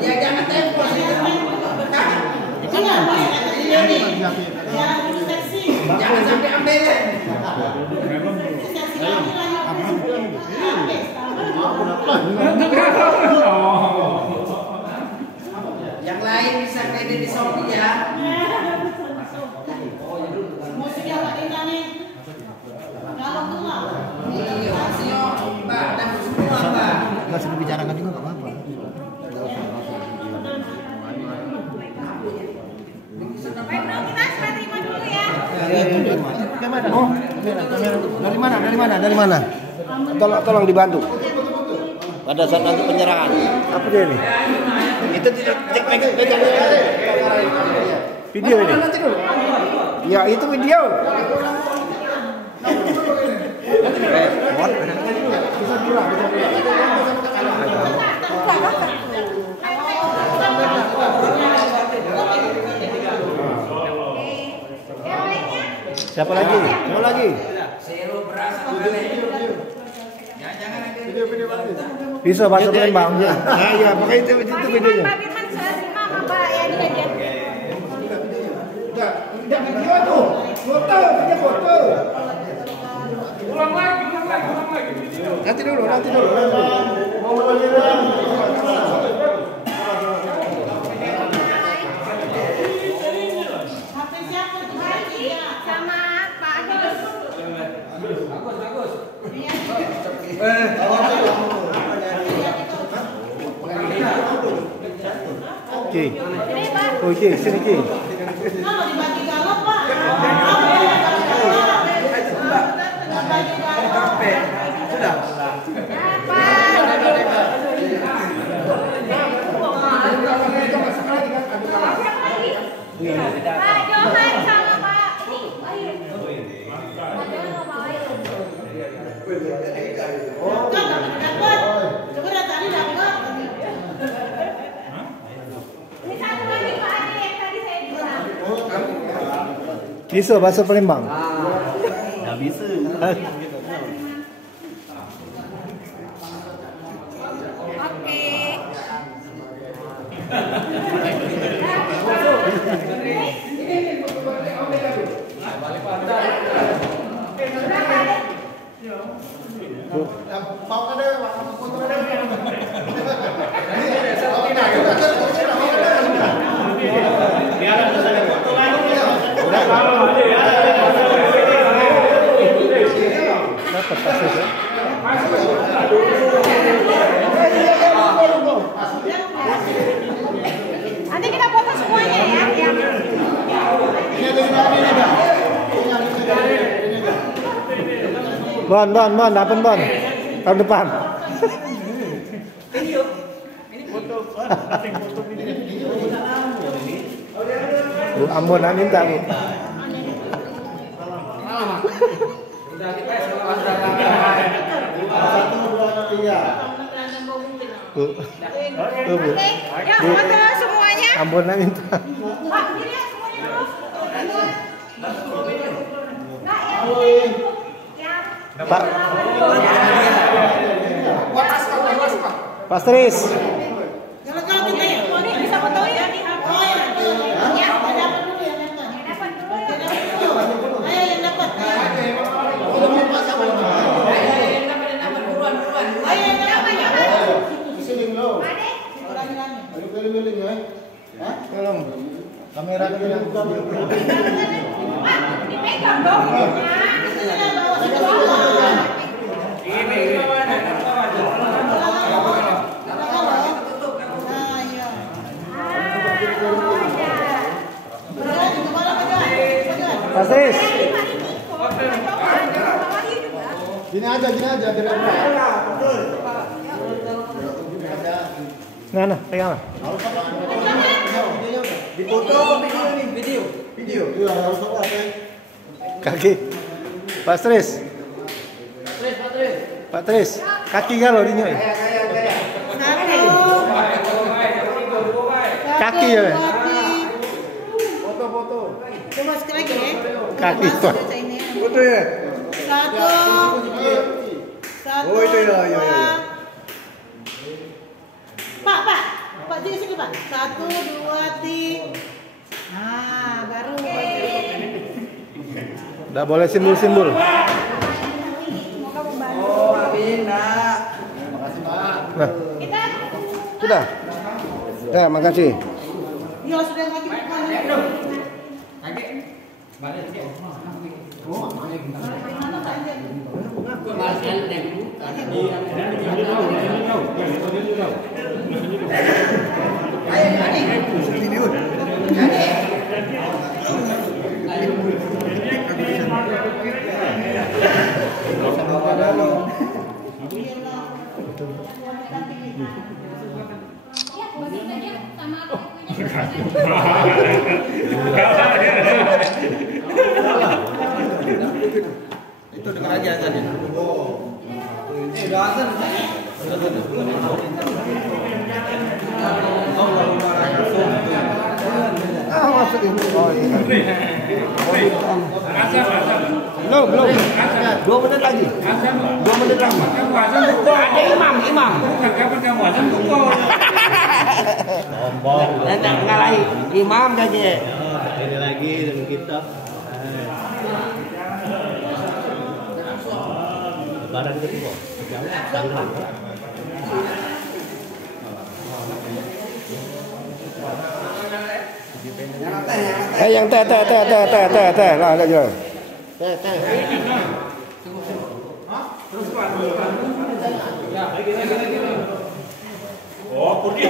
Ya jangan tempo sih. Iya nih. Jangan sampai ambeien. Yang lain bisa kredit di Shopee ya. Musiknya Pak Tina nih. Kalau keluar. Iya, Sio, Mbak, dan semua Mbak. Nggak usah dibicarakan juga nggak apa-apa. Oh, dari mana? Tolong dibantu. Pada saat nanti penyerahan. Apa dia ini? Itu cek pegang video ini. Ya itu video. Siapa lagi? Siapa lagi? Zero berasa kali. Jangan ada video. Bisa bahasa Palembang. Ya, ya, pakai itu videonya. Pak Firman saya terima sama Pak Yani aja. Udah video tuh. Foto. Ulang lagi. Nanti dulu. Sampai siapa tuh lagi? Sama Pak Agus. Bagus. Oke. Ini Pak. Oke, sini Ki. Kalau dibagi galop Pak. Sudah. Pak Johan sama Pak ini. Pak Johan sama Pak Ayu. Dapat. Coba dari tadi dapat. Ini satu lagi Pak Adi yang tadi saya bilang. Bisa bahasa Palembang. Nggak bisa. Oke. Dapat pasir ya. Nanti kita foto semuanya ya. Bon, dapat bon. Tahun depan. Bu Ambon minta Bu. Bu. Bu. Oke, ya foto semuanya. Ambon minta. Pak, diri ya semuanya dulu. Enggak ya. Pak. Pastris. Kalau kita ya, ini bisa foto ya. Oh ya. Ya, dapat dulu yang dapat. Dapat dulu ya. Ayo yang dapat. Ayo yang dapat. Sini dulu. Keliling ya. Hah? Tolong. Kamera ini buka. Pak, dipegang dong. Pastris. Gini aja biar Nah, pegang lah. Dipoto apa video ini? Video. Iya, harus pakai. Kaki. Pastris. Patris. Kaki kalau dinyoy. Kaki ya. Foto. Coba sekali lagi ya. Kaki Pak. Foto ya. Satu. Oh itu ya. Pak Maju ke sini Pak. 1, 2, 3. Nah, baru. Udah boleh simbol-simbol. Oh, Abin, nak. Makasih, Pak. Nah, sudah. Ya, makasih. Iya, sudah lagi bukan. Itu dengar aja tadi. Udah azan. Masuk ini. Oh, iya. Belum. 2 menit lagi. 2 menit lagi. Ada imam. Kapan kamu azan tunggu. Enak ngalahin imam saja. Ini lagi dengan kitab. Lebaran kedua. Jangan. Yang teh. Lah, aja. Teh. Oh, putih.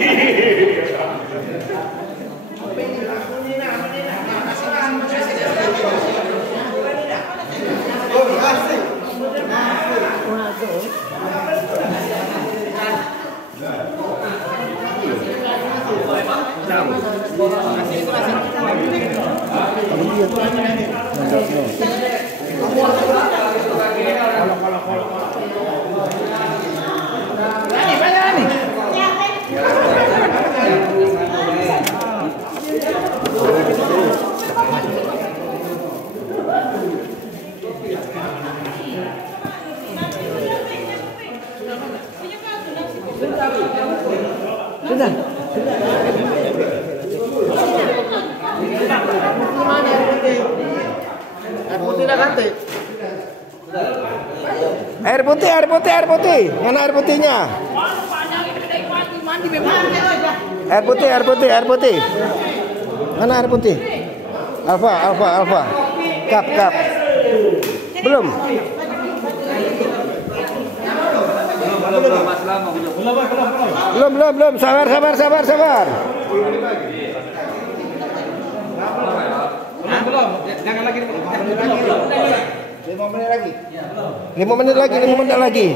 Air putih. Mana air putihnya? Air putih. Mana air putih? Alfa. Kap. Belum. Belum. Sabar. Belum. Jangan lagi. 5 menit lagi.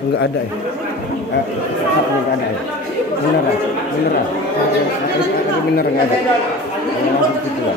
Enggak ada ya? Enggak ada ya? Beneran. Bener enggak ada. Gitu lah.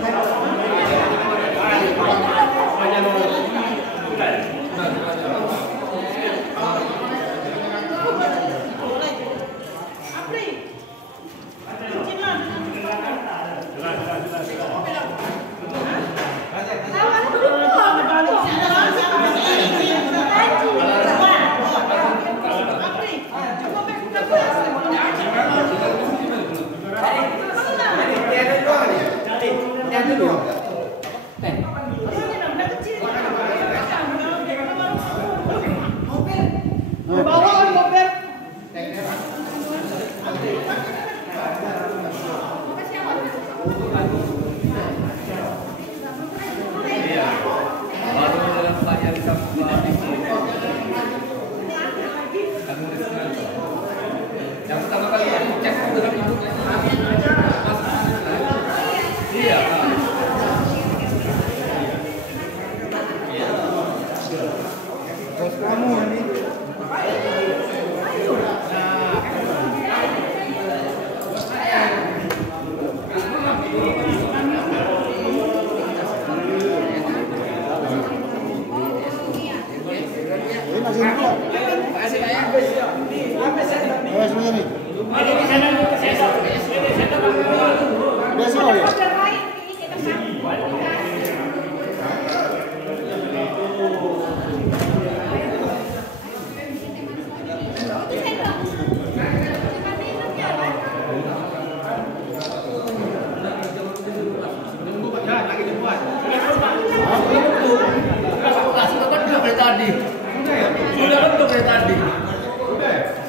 Sudah bentuk dari tadi.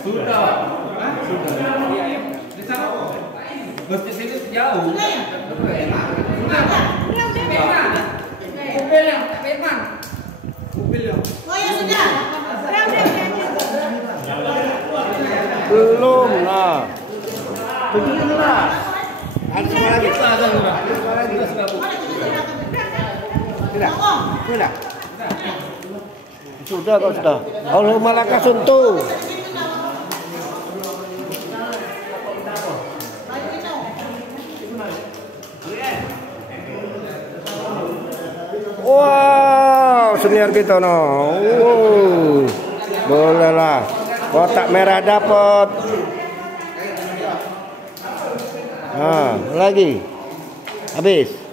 Sudah. Di sana. Mesti sini jauh. Mobil yang tak memang. Mobil yang. Oh ya sudah. Belum lah. Begini lah. Ada semua lagi. Tidak. Tidak. Sudah kok sudah. Allah malaka suntu. Wow, senior kita no. Wow. Boleh lah. Kotak merah dapat. Nah, lagi. Habis.